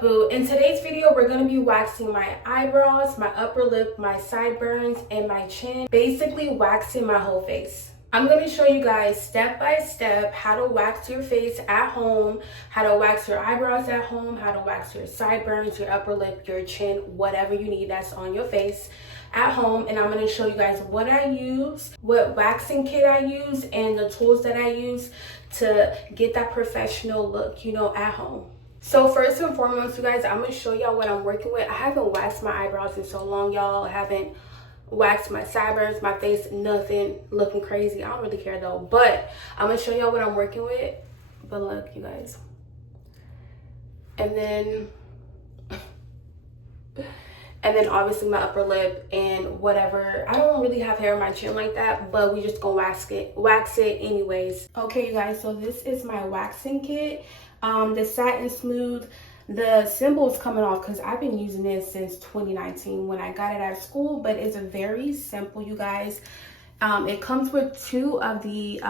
up, boo? In today's video, we're going to be waxing my eyebrows, my upper lip, my sideburns, and my chin. Basically, waxing my whole face. I'm going to show you guys step by step how to wax your face at home, how to wax your eyebrows at home, how to wax your sideburns, your upper lip, your chin, whatever you need that's on your face at home. And I'm going to show you guys what I use, what waxing kit I use, and the tools that I use to get that professional look, you know, at home. So first and foremost, you guys, I'm going to show y'all what I'm working with. I haven't waxed my eyebrows in so long, y'all. I haven't waxed my sideburns, my face, nothing looking crazy. I don't really care though, but I'm going to show y'all what I'm working with. But look, you guys. And then obviously my upper lip and whatever. I don't really have hair on my chin like that, but we just gonna wax it anyways. Okay, you guys, so this is my waxing kit. The satin smooth, the symbol is coming off because I've been using it since 2019 when I got it at school, but it's very simple, you guys. It comes with two of the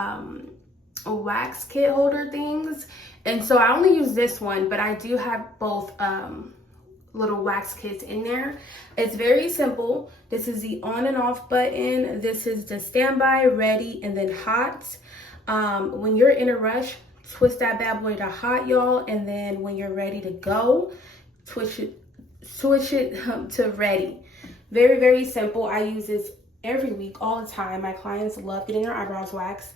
wax kit holder things, and so I only use this one, but I do have both little wax kits in there. It's very simple. This is the on and off button. This is the standby, ready, and then hot. When you're in a rush, twist that bad boy to hot, y'all, and then when you're ready to go, switch it to ready. Very, very simple. I use this every week, all the time. My clients love getting their eyebrows waxed.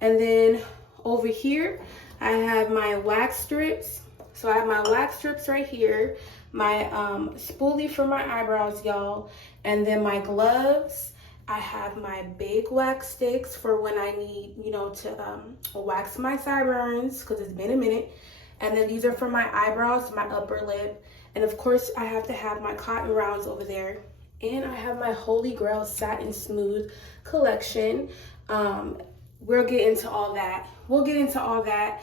And then over here, I have my wax strips. So I have my wax strips right here, my spoolie for my eyebrows, y'all, and then my gloves. I have my big wax sticks for when I need, you know, to wax my sideburns because it's been a minute. And then these are for my eyebrows, my upper lip. And of course, I have to have my cotton rounds over there. And I have my Holy Grail Satin Smooth collection. We'll get into all that. We'll get into all that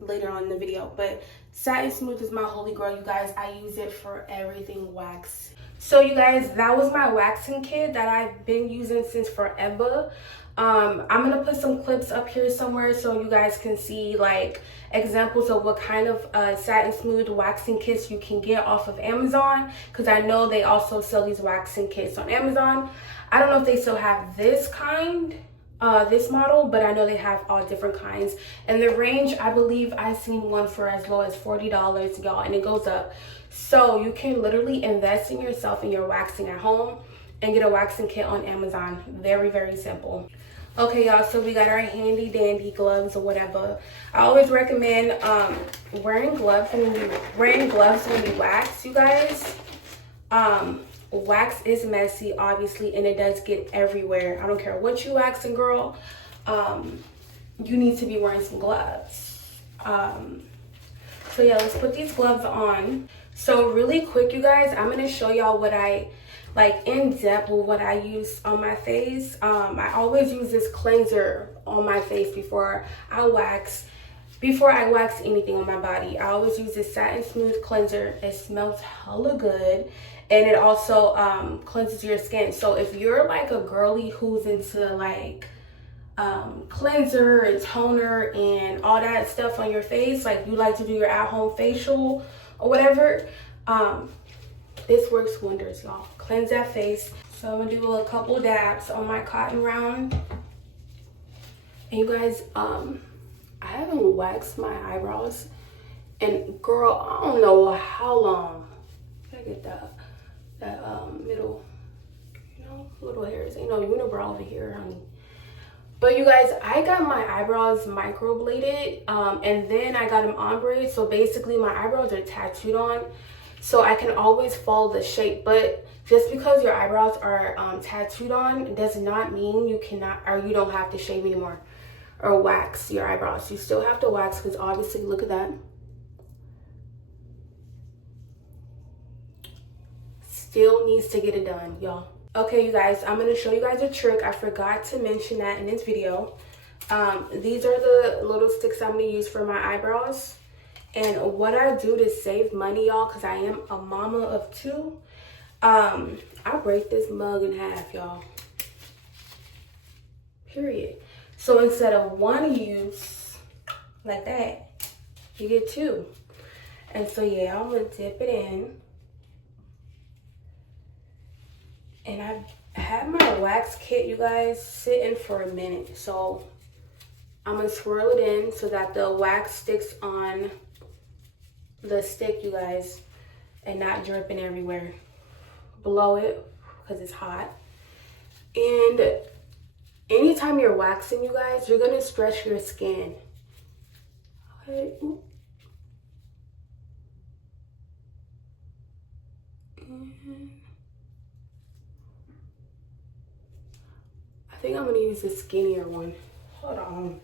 later on in the video. But Satin Smooth is my Holy Grail, you guys. I use it for everything wax. So you guys, that was my waxing kit that I've been using since forever. I'm gonna put some clips up here somewhere so you guys can see like examples of what kind of satin smooth waxing kits you can get off of Amazon, because I know they also sell these waxing kits on Amazon. I don't know if they still have this kind, this model, but I know they have all different kinds. And the range, I believe I've seen one for as low as $40, y'all, and it goes up. So you can literally invest in yourself and your waxing at home and get a waxing kit on Amazon. Very, very simple. Okay, y'all, so we got our handy dandy gloves or whatever. I always recommend wearing gloves when we wax, you guys. Wax is messy, obviously, and it does get everywhere. I don't care what you waxing, girl. You need to be wearing some gloves. So yeah, let's put these gloves on. So really quick, you guys, I'm gonna show y'all what I like in depth with what I use on my face. I always use this cleanser on my face before I wax anything on my body. I always use this Satin Smooth cleanser. It smells hella good, and it also cleanses your skin. So if you're like a girly who's into like cleanser and toner and all that stuff on your face, like you like to do your at-home facial or whatever, this works wonders, y'all. Cleanse that face. So I'm gonna do a couple dabs on my cotton round. And you guys, I haven't waxed my eyebrows, and girl, I don't know how long. I gotta get that middle, you know, little hairs. Ain't no unibrow over here, honey. But you guys, I got my eyebrows microbladed, and then I got them ombre. So basically my eyebrows are tattooed on, so I can always follow the shape. But just because your eyebrows are tattooed on does not mean you cannot, or you don't have to shave anymore or wax your eyebrows. You still have to wax, because obviously, look at that. Still needs to get it done, y'all. Okay, you guys, I'm gonna show you guys a trick. I forgot to mention that in this video. These are the little sticks I'm gonna use for my eyebrows. And what I do to save money, y'all, because I am a mama of two, I break this mug in half, y'all. Period. So instead of one use like that, you get two. And so yeah, I'm gonna dip it in. And I've had my wax kit, you guys, sitting for a minute. So I'm gonna swirl it in so that the wax sticks on the stick, you guys, and not dripping everywhere. Blow it because it's hot. And anytime you're waxing, you guys, you're gonna stretch your skin. Okay. And I think I'm gonna use the skinnier one. Hold on.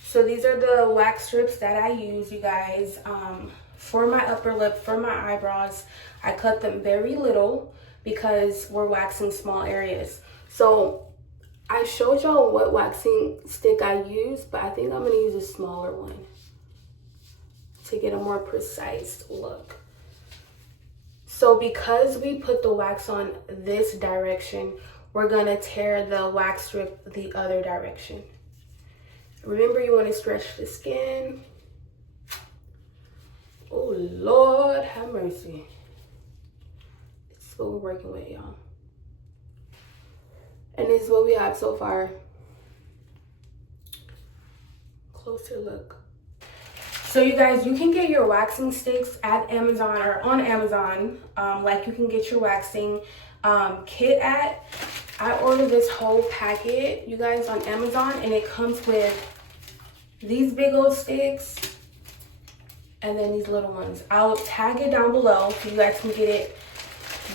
So these are the wax strips that I use, you guys, for my upper lip, for my eyebrows. I cut them very little because we're waxing small areas. So I showed y'all what waxing stick I use, but I think I'm gonna use a smaller one to get a more precise look. So because we put the wax on this direction, we're gonna tear the wax strip the other direction. Remember, you want to stretch the skin. Oh Lord, have mercy. This is what we're working with, y'all. And this is what we have so far. Closer look. So you guys, you can get your waxing sticks at Amazon or on Amazon, like you can get your waxing kit at. I ordered this whole packet, you guys, on Amazon, and it comes with these big old sticks and then these little ones. I'll tag it down below so you guys can get it,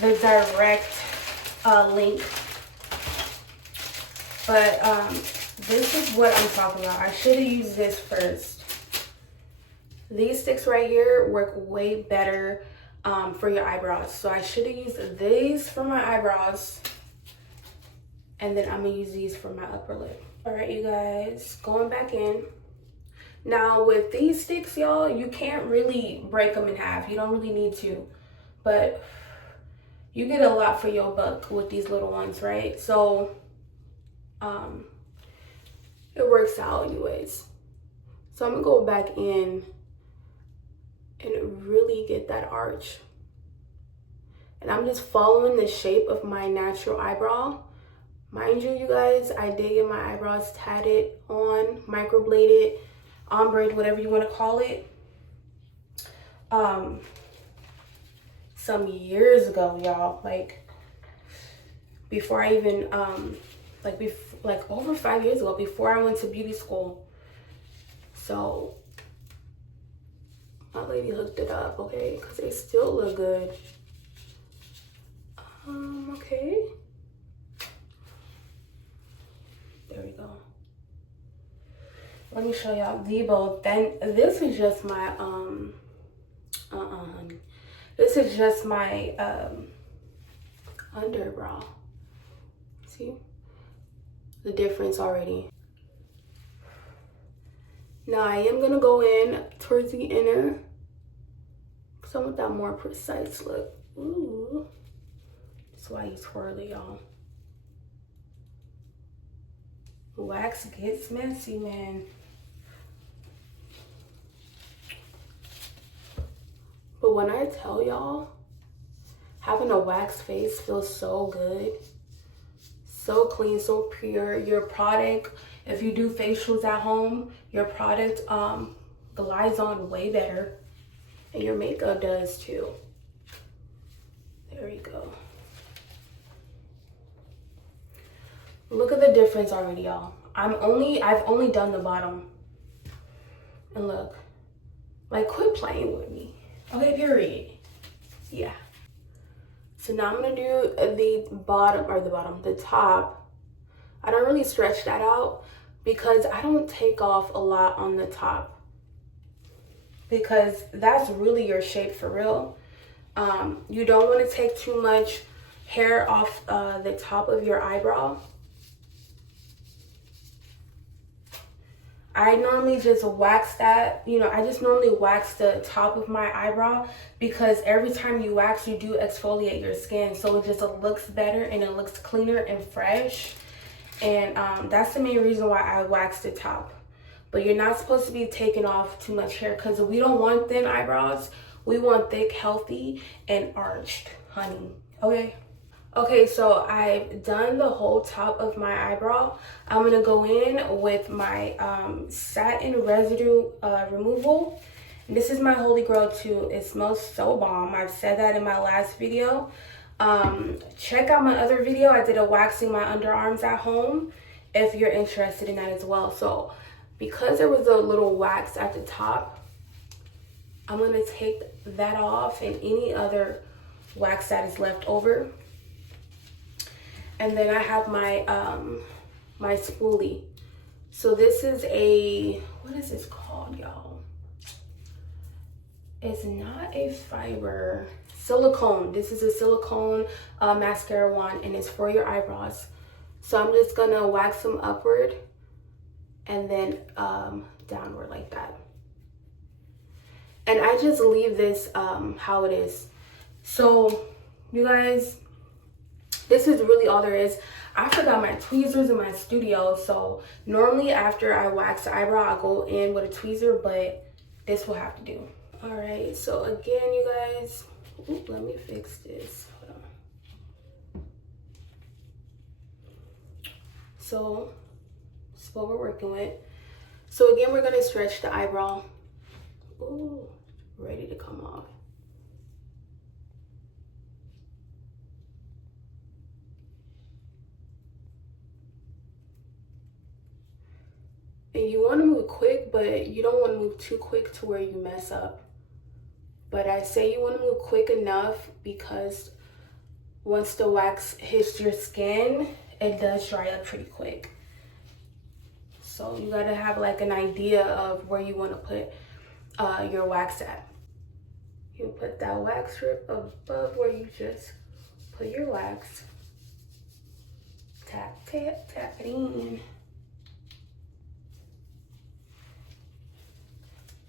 the direct link. But this is what I'm talking about. I should have used this first. These sticks right here work way better for your eyebrows. So I should have used these for my eyebrows. And then I'm gonna use these for my upper lip. All right, you guys, going back in. Now with these sticks, y'all, you can't really break them in half. You don't really need to, but you get a lot for your buck with these little ones, right? So it works out anyways. So I'm gonna go back in and really get that arch. And I'm just following the shape of my natural eyebrow. Mind you, you guys, I did get my eyebrows tatted on, microbladed, ombre, whatever you want to call it, some years ago, y'all. Like before I even like over 5 years ago, before I went to beauty school. So my lady hooked it up, okay, because they still look good. Okay. There we go. Let me show y'all the both. Then this is just my this is just my underbrow. See the difference already. Now I am gonna go in towards the inner because I want that more precise look. Ooh. That's why you twirl it, y'all. Wax gets messy, man. But when I tell y'all, having a wax face feels so good. So clean, so pure. Your product, if you do facials at home, your product glides on way better. And your makeup does too. There we go. Look at the difference already, y'all. I've only done the bottom. And look, like, quit playing with me. Okay, period. Yeah. So now I'm gonna do the top. I don't really stretch that out because I don't take off a lot on the top, because that's really your shape for real. You don't want to take too much hair off the top of your eyebrow. I normally just wax that, I just normally wax the top of my eyebrow, because every time you wax, you do exfoliate your skin. So it just looks better and it looks cleaner and fresh. And that's the main reason why I wax the top. but you're not supposed to be taking off too much hair because we don't want thin eyebrows. We want thick, healthy, and arched, honey, okay? Okay, so I've done the whole top of my eyebrow. I'm gonna go in with my satin residue removal. And this is my holy grail too. It smells so bomb. I've said that in my last video. Check out my other video. I did a waxing my underarms at home if you're interested in that as well. So because there was a little wax at the top, I'm gonna take that off and any other wax that is left over. And then I have my my spoolie. So this is a, what is this called, y'all? It's not a fiber, silicone. This is a silicone mascara wand, and it's for your eyebrows. So I'm just gonna wax them upward and then downward like that. And I just leave this how it is. So you guys, this is really all there is. I forgot my tweezers in my studio, so normally after I wax the eyebrow, I go in with a tweezer, but this will have to do. All right, so again, you guys, let me fix this. Hold on. So this is what we're working with. So again, we're gonna stretch the eyebrow. Ooh, ready to come off. And you want to move quick, but you don't want to move too quick to where you mess up. But I say you want to move quick enough because once the wax hits your skin, it does dry up pretty quick. So you gotta have like an idea of where you want to put your wax at. You put that wax strip above where you just put your wax. Tap, tap, tap it in.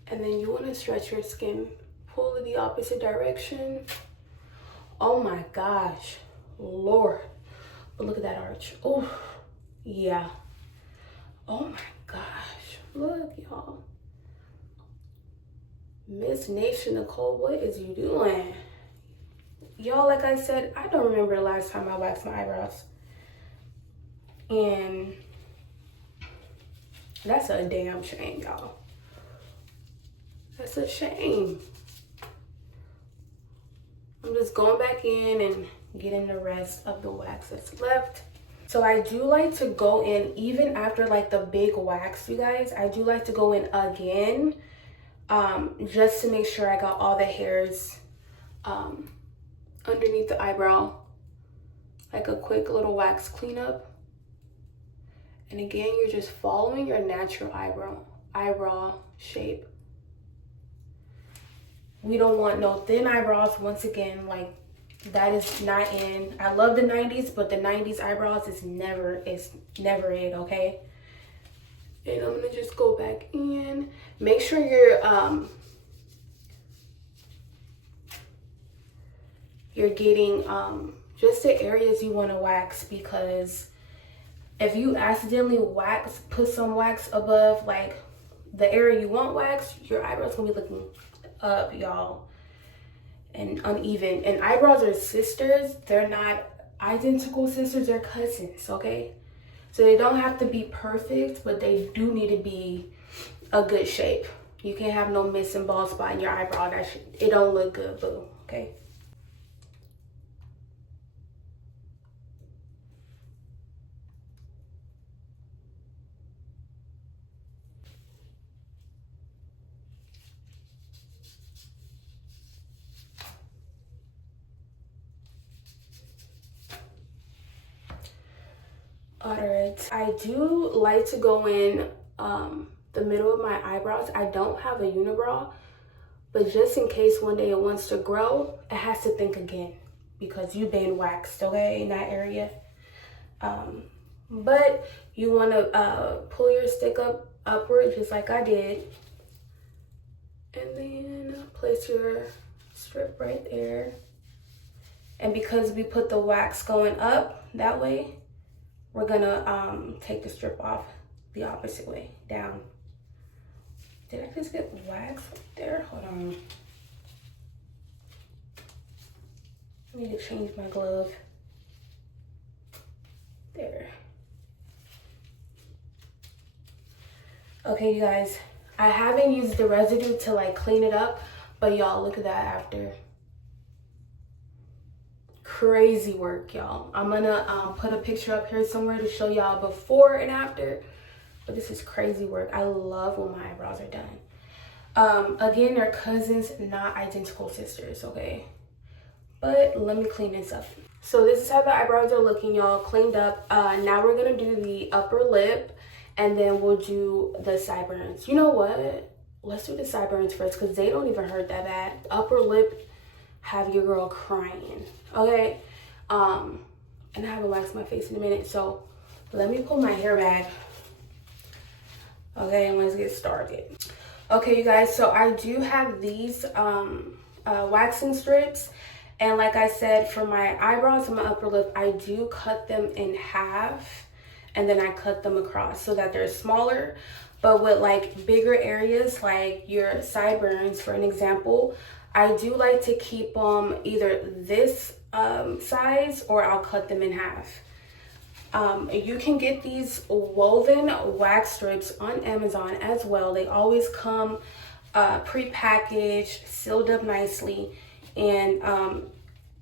And then you want to stretch your skin, pull in the opposite direction. Oh my gosh, Lord. But look at that arch. Oh, yeah. Oh my gosh. Look, y'all. Miss Naysha Nicole, what is you doing? Y'all, like I said, I don't remember the last time I waxed my eyebrows. And that's a damn shame, y'all. That's a shame. I'm just going back in and getting the rest of the wax that's left. So I do like to go in, even after like the big wax, you guys, I do like to go in again, just to make sure I got all the hairs underneath the eyebrow. Like a quick little wax cleanup. And again, you're just following your natural eyebrow shape. We don't want no thin eyebrows. Once again, like that is not in. I love the 90s, but the 90s eyebrows is never it, okay? And I'm gonna just go back in. Make sure you're getting just the areas you want to wax, because if you accidentally put some wax above like the area you want wax, your eyebrows gonna be looking up, y'all, and uneven. And eyebrows are sisters. They're not identical sisters, they're cousins, okay? So they don't have to be perfect, but they do need to be a good shape. You can't have no missing bald spot in your eyebrow. It don't look good, boo, okay? Alright, I do like to go in the middle of my eyebrows. I don't have a unibrow, but just in case one day it wants to grow, it has to think again, because you've been waxed, okay, in that area. But you want to pull your stick upward just like I did, and then place your strip right there. And because we put the wax going up that way, we're gonna take the strip off the opposite way, down. Did I just get wax up there? Hold on. I need to change my glove. There. Okay, you guys. I haven't used the residue to like clean it up, but y'all, look at that after. Crazy work, y'all. I'm gonna put a picture up here somewhere to show y'all before and after. But this is crazy work. I love when my eyebrows are done. Again, they're cousins, not identical sisters, okay? But let me clean this up. So this is how the eyebrows are looking, y'all, cleaned up. Now we're gonna do the upper lip, and then we'll do the sideburns. You know what? Let's do the sideburns first because they don't even hurt that bad. Upper lip have your girl crying, okay? And I haven't waxed my face in a minute, so let me pull my hair back. Okay, and let's get started. Okay, you guys, so I do have these waxing strips. And like I said, for my eyebrows and my upper lip, I do cut them in half. And then I cut them across so that they're smaller. But with like bigger areas, like your sideburns, for an example, I do like to keep them either this size or I'll cut them in half. You can get these woven wax strips on Amazon as well. They always come pre-packaged, sealed up nicely. And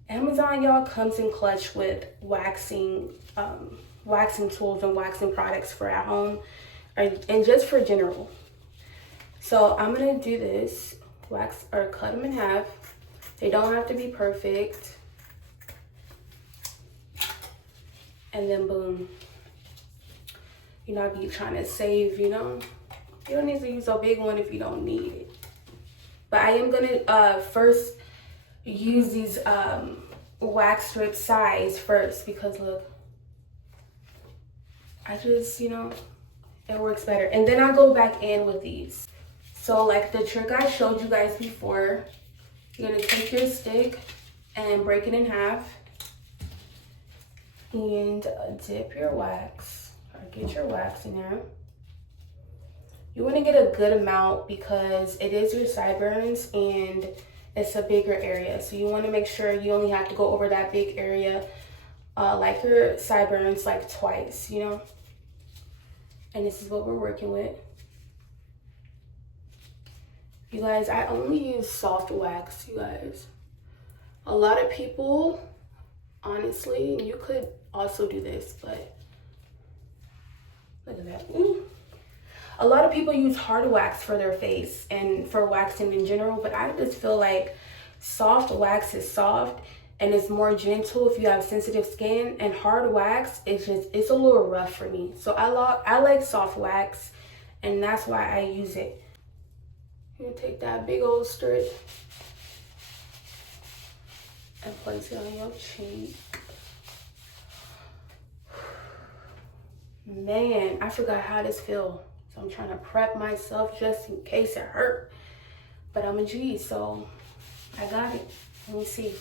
Amazon, y'all, comes in clutch with waxing tools and waxing products for at home and just for general. So I'm gonna do this, wax or cut them in half. They don't have to be perfect. And then boom. You know, I be trying to save, you know. You don't need to use a big one if you don't need it. But I am gonna first use these wax strip size first because look, I just, you know, it works better. And then I go back in with these. So like the trick I showed you guys before, you're gonna take your stick and break it in half and dip your wax or get your wax in there. You want to get a good amount because it is your sideburns and it's a bigger area. So you want to make sure you only have to go over that big area like your sideburns like twice, you know. And this is what we're working with. You guys, I only use soft wax, you guys. A lot of people, honestly, you could also do this, but look at that. A lot of people use hard wax for their face and for waxing in general, but I just feel like soft wax is soft and it's more gentle if you have sensitive skin, and hard wax it's a little rough for me. So I like soft wax, and that's why I use it. I'm gonna take that big old strip and place it on your cheek. Man, I forgot how this feels. So I'm trying to prep myself just in case it hurt. But I'm a G, so I got it. Let me see.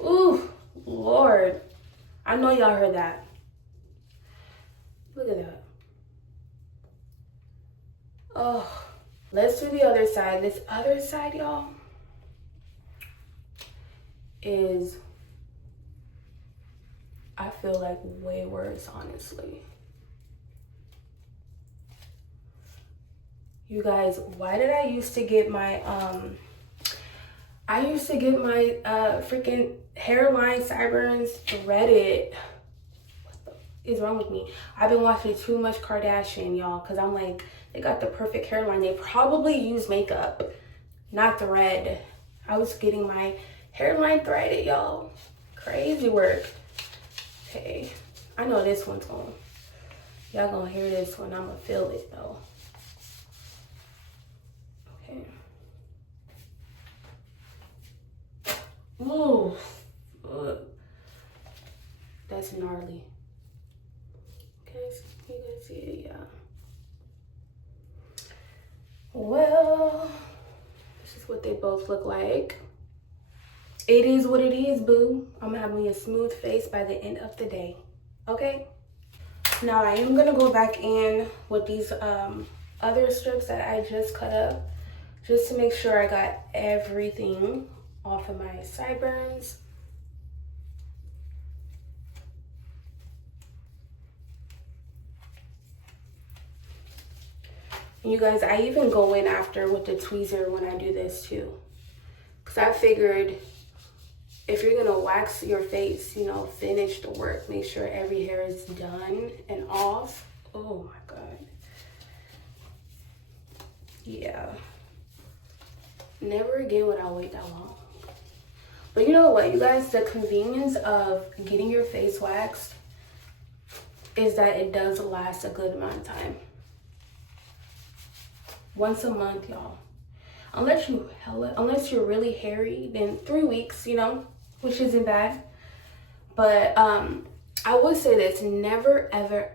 Ooh, Lord. I know y'all heard that. Look at that. Oh, let's do the other side. This other side, y'all, is, I feel like, way worse, honestly. You guys, why did I used to get my freaking hairline sideburns threaded? What the is wrong with me? I've been watching too much Kardashian, y'all, because I'm like, they got the perfect hairline. They probably use makeup, not thread. I was getting my hairline threaded, y'all. Crazy work. Okay, I know this one's going, y'all gonna hear this one. I'm gonna feel it though. Okay. Ooh, that's gnarly. Okay, you guys see it? Yeah. Well, this is what they both look like. It is what it is, boo. I'm gonna have me a smooth face by the end of the day. Okay? Now I am gonna go back in with these other strips that I just cut up, just to make sure I got everything off of my sideburns. And you guys, I even go in after with the tweezer when I do this too, because I figured if you're gonna wax your face, you know, finish the work, make sure every hair is done and off. Oh my God. Yeah. Never again would I wait that long. But you know what, you guys, the convenience of getting your face waxed is that it does last a good amount of time. Once a month, y'all. Unless you're really hairy, then 3 weeks, you know, which isn't bad. But I would say this: never ever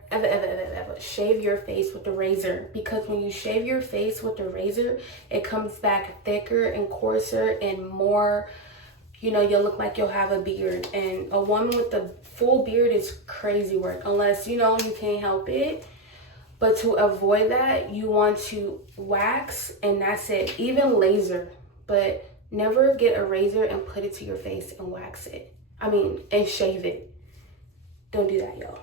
shave your face with the razor, because when you shave your face with the razor, it comes back thicker and coarser and more, you know, you'll look like you'll have a beard. And a woman with a full beard is crazy work, unless, you know, you can't help it. But to avoid that, you want to wax, and that's it. Even laser, but never get a razor and put it to your face and wax it. And shave it. Don't do that, y'all.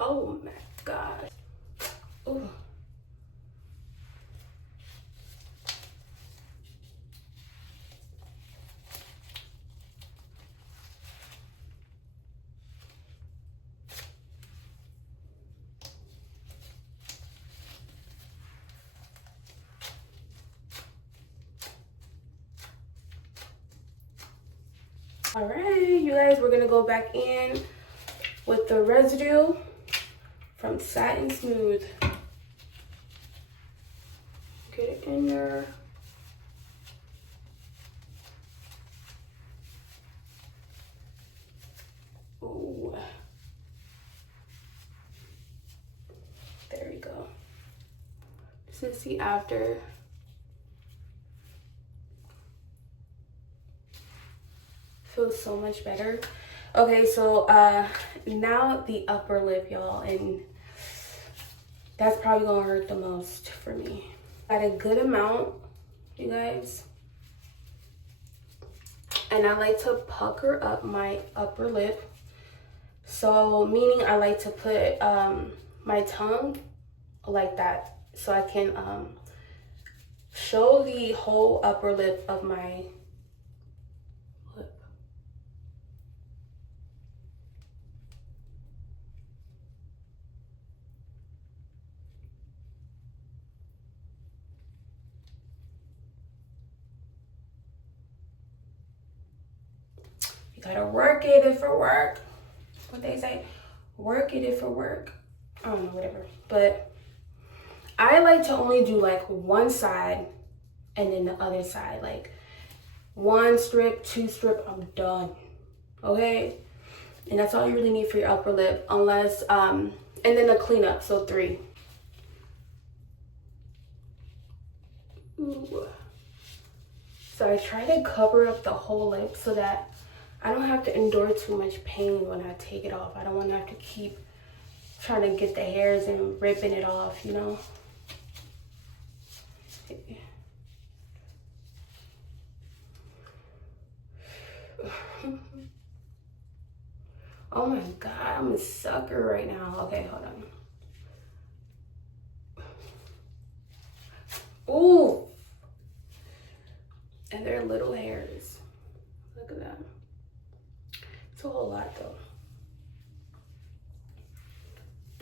Oh my God. Ooh. All right, you guys, we're gonna go back in with the residue from Satin Smooth. Get it in there. Ooh. There we go. This is the after. Feels so much better. Okay, so now the upper lip, y'all, and that's probably gonna hurt the most for me. Got a good amount, you guys, and I like to pucker up my upper lip. So meaning I like to put my tongue like that, so I can show the whole upper lip of my lip. You gotta work it if it work. What they say, work it if it work. I don't know, whatever. But I like to only do like one side and then the other side. Like 1 strip, 2 strip, I'm done. Okay? And that's all you really need for your upper lip, unless, and then a cleanup, so 3. Ooh. So I try to cover up the whole lip so that I don't have to endure too much pain when I take it off. I don't want to have to keep trying to get the hairs and ripping it off, you know? Oh my God, I'm a sucker right now. Okay, hold on. Ooh. And they're little hairs. Look at that. It's a whole lot though.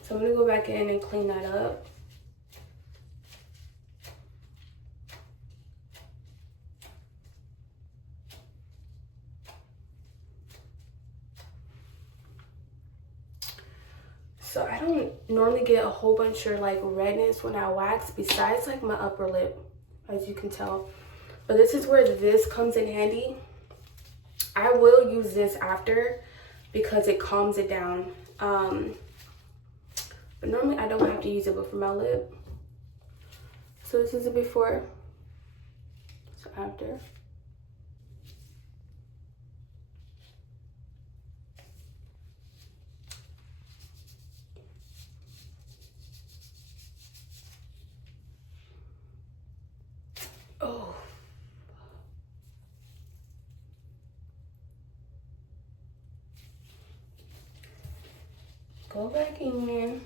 So I'm gonna go back in and clean that up. So I don't normally get a whole bunch of like redness when I wax, besides like my upper lip, as you can tell. But this is where this comes in handy. I will use this after, because it calms it down. But normally I don't have to use it, but for my lip. So this is it before, so after. Oh. Go back in.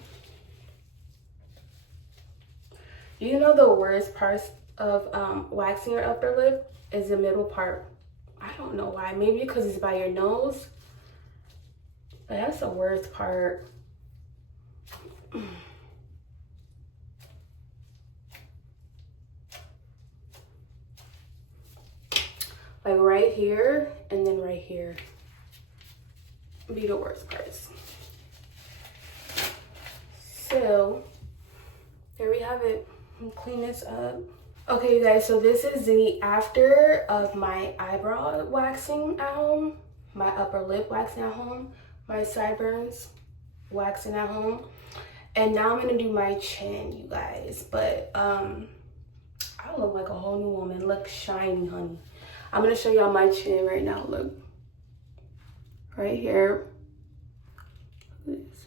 You know the worst parts of waxing your upper lip is the middle part. I don't know why. Maybe because it's by your nose. But that's the worst part. Like right here and then right here. Be the worst parts. So there we have it. I'll clean this up. Okay, you guys, so this is the after of my eyebrow waxing at home, my upper lip waxing at home, my sideburns waxing at home, and now I'm gonna do my chin, you guys. But I look like a whole new woman. Look shiny, honey. I'm gonna show y'all my chin right now. Look right here. Look at this.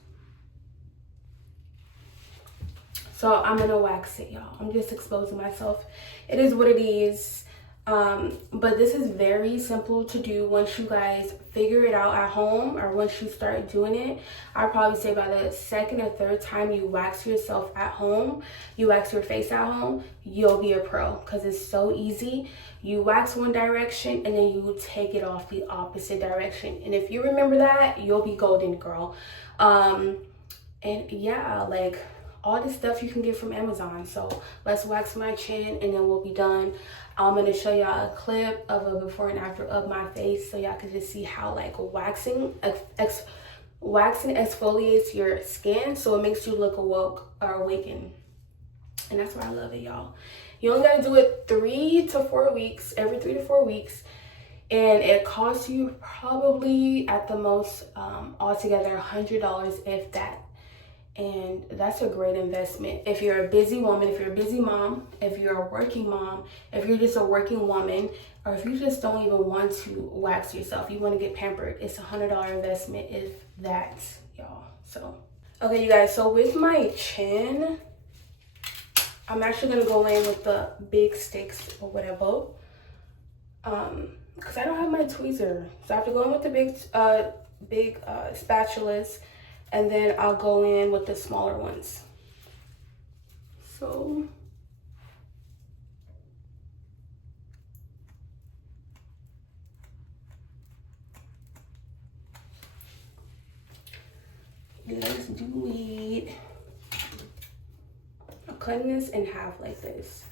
So I'm gonna wax it, y'all. I'm just exposing myself. It is what it is. But this is very simple to do once you guys figure it out at home, or once you start doing it. I'd probably say by the second or third time you wax yourself at home, you wax your face at home, you'll be a pro, because it's so easy. You wax one direction and then you take it off the opposite direction. And if you remember that, you'll be golden, girl. And yeah, like, all this stuff you can get from Amazon. So let's wax my chin and then we'll be done. I'm gonna show y'all a clip of a before and after of my face, so y'all can just see how like waxing exfoliates your skin, so it makes you look awoke or awakened. And that's why I love it, y'all. You only gotta do it 3 to 4 weeks, every 3 to 4 weeks. And it costs you probably at the most altogether $100, if that. And that's a great investment. If you're a busy woman, if you're a busy mom, if you're a working mom, if you're just a working woman, or if you just don't even want to wax yourself, you want to get pampered, it's $100 investment, if that, y'all. So, okay, you guys, so with my chin, I'm actually going to go in with the big sticks or whatever. Because I don't have my tweezer. So I have to go in with the big spatulas. And then I'll go in with the smaller ones. So let's do it. I'm cutting this in half like this.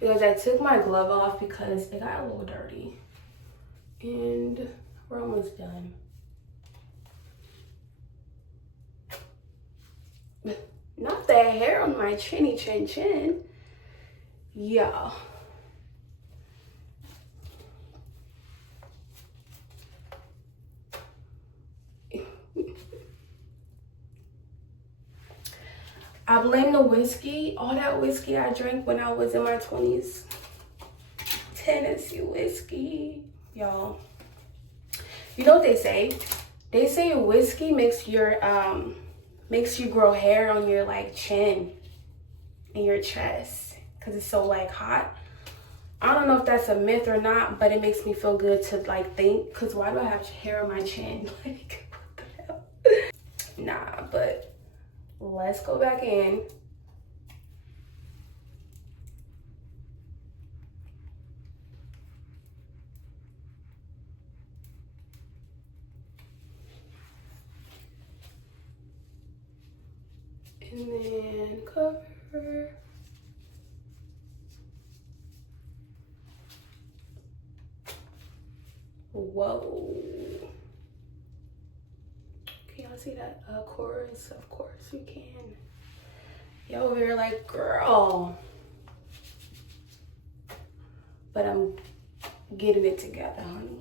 Because I took my glove off because it got a little dirty. And we're almost done. Not that hair on my chinny chin chin. Yeah. I blame the whiskey, all that whiskey I drank when I was in my 20s. Tennessee whiskey, y'all. You know what they say? They say whiskey makes you grow hair on your like chin and your chest because it's so like hot. I don't know if that's a myth or not, but it makes me feel good to like think, because why do I have hair on my chin? Like, what the hell? Nah, but let's go back in. And then cover. Whoa. Can y'all see that chorus? Of course you can. Y'all over here like, girl. but I'm getting it together, honey.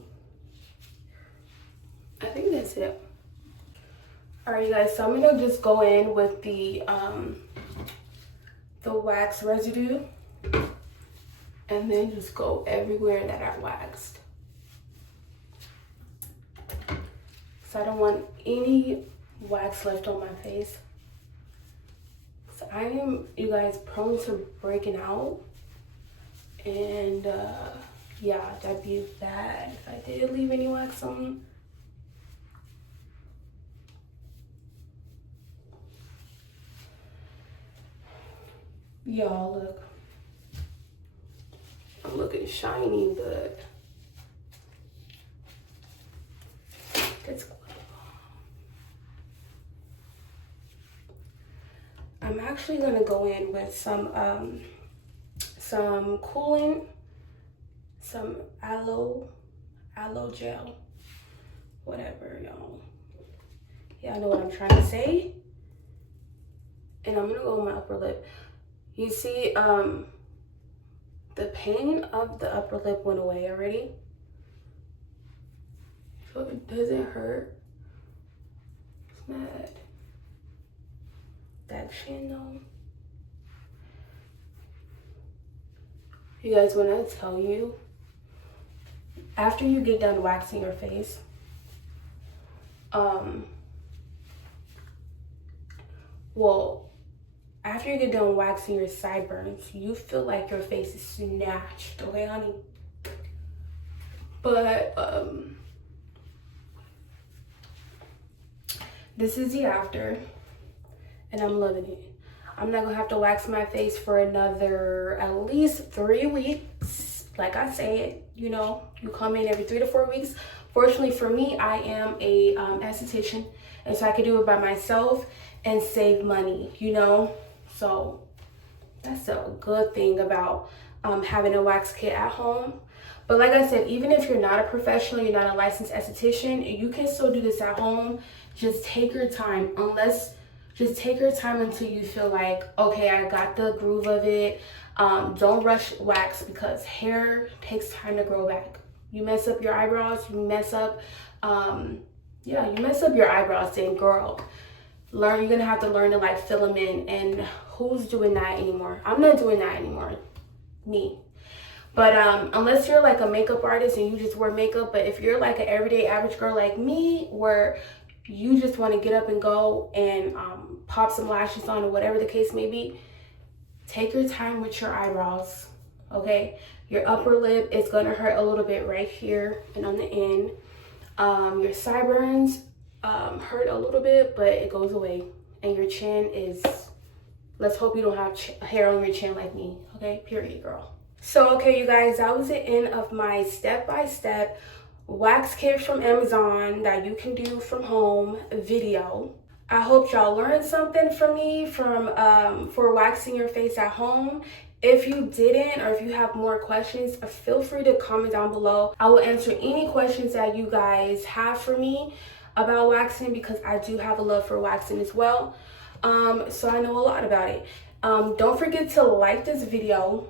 I think that's it. All right, you guys, so I'm gonna just go in with the wax residue and then just go everywhere that I waxed. So I don't want any wax left on my face. So I am, you guys, prone to breaking out. And yeah, that'd be bad if I did leave any wax on. Y'all, look. I'm looking shiny, but it's cool. I'm actually gonna go in with some coolant, some aloe gel, whatever, y'all. Y'all know what I'm trying to say. And I'm gonna go with my upper lip. You see, the pain of the upper lip went away already. So it doesn't hurt. It's not that chin though. You guys, when I tell you, after you get done waxing your face, well, after you get done waxing your sideburns, you feel like your face is snatched, okay, honey? But this is the after, and I'm loving it. I'm not gonna have to wax my face for another at least 3 weeks. Like I said, you know, you come in every 3 to 4 weeks. Fortunately for me, I am a esthetician, and so I can do it by myself and save money, you know? So that's a good thing about having a wax kit at home. But like I said, even if you're not a professional, you're not a licensed esthetician, you can still do this at home. Just take your time. Just take your time until you feel like, okay, I got the groove of it. Don't rush wax because hair takes time to grow back. You mess up your eyebrows, you mess up, you mess up your eyebrows, then girl, you're gonna have to learn to like fill them in. And who's doing that anymore? I'm not doing that anymore, me. But unless you're like a makeup artist and you just wear makeup, but if you're like an everyday average girl like me, where you just want to get up and go and pop some lashes on or whatever the case may be, take your time with your eyebrows, okay? Your upper lip is gonna hurt a little bit right here and on the end. Your sideburns hurt a little bit, but it goes away. And your chin is, let's hope you don't have hair on your chin like me, okay? Period, girl. So, okay, you guys, that was the end of my step-by-step wax kit from Amazon that you can do from home video. I hope y'all learned something from me for waxing your face at home. If you didn't, or if you have more questions, feel free to comment down below. I will answer any questions that you guys have for me about waxing, because I do have a love for waxing as well. So I know a lot about it. Don't forget to like this video,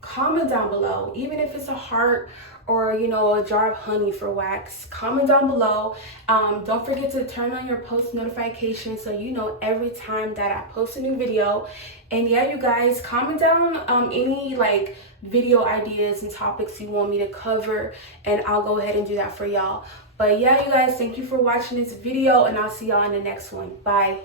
comment down below, even if it's a heart or, you know, a jar of honey for wax. Comment down below. Don't forget to turn on your post notifications so you know every time that I post a new video. And yeah, you guys, comment down any like video ideas and topics you want me to cover, and I'll go ahead and do that for y'all. But yeah, you guys, thank you for watching this video, and I'll see y'all in the next one. Bye.